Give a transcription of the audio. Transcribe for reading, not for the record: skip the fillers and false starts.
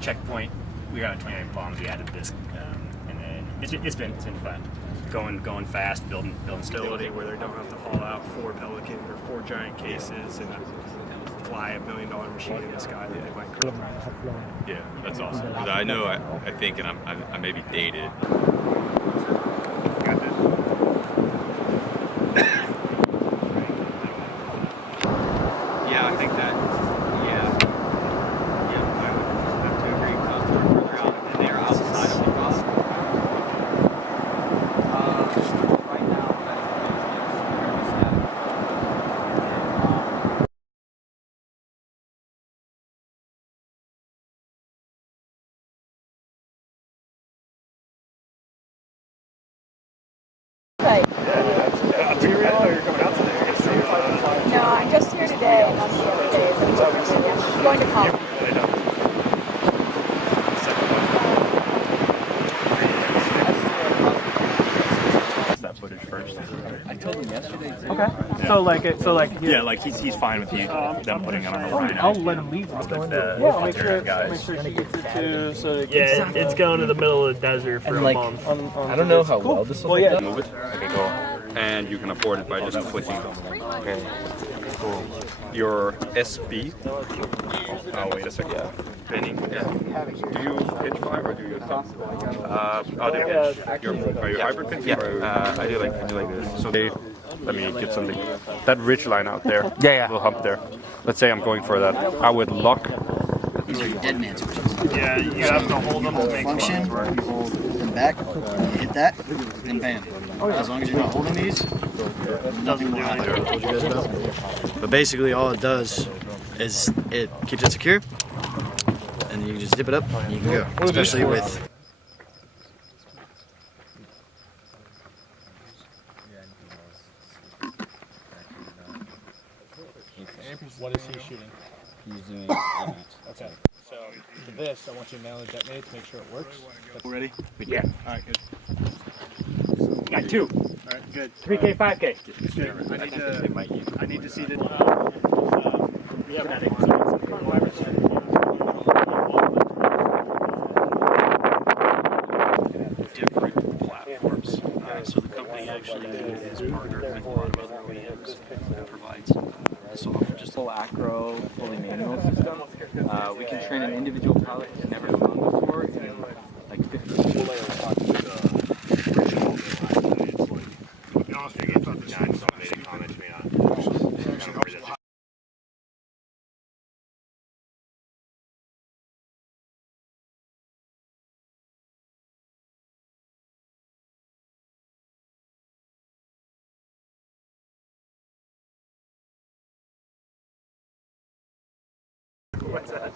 checkpoint. We got 29 bombs. We added this, and then it's been fun. Going fast, building stability where they don't have to haul out 4 Pelican or 4 giant cases and fly $1 million machine in the sky that they might cruise. Yeah, that's awesome. I know, I think, and I may be dated. Yeah, I think that. Yeah, I would have to agree. Because they're further out, and they're outside of the process. Right now, Right. Do you really know you're coming out today? No, I'm just here today and on the other days. I'm going to college. that footage first. I told him yesterday. Okay. Yeah. So like. Yeah, like he's fine with them putting it on the line. I'll let him leave. I'll make sure she gets it too. So yeah, it's going to the middle of the desert for a month. I don't know how well this will yeah. Move it. Okay, go. And you can afford it by just switching it. Okay. Cool. Your SB. Oh, wait a second. Yeah. Penny. Yeah. Do you pitch 5 or do you stop? I'll do pitch. Are you hybrid pitch? Yeah. I do like this. So let me get something. That ridge line out there. Yeah. Little hump there. Let's say I'm going for that. I would lock. These are your dead man switches. Yeah, you have to hold them to make function. You hold them back, hit that, and bam. As long as you're not holding these, nothing will happen. But basically, all it does is it keeps it secure, and you just zip it up, and you can go. Especially with. What is he shooting? He's doing Okay. So for this, I want you to manually detonate to make sure it works. Ready? Yeah. All right, good. Got 2. All right, good. 3K, 5K. I need to see the. different platforms. So the company actually is partnered with a lot of other OEMs that provides software, just full acro, fully manual system. We can train an individual pilot who's never flown before in like 15 minutes. What's that?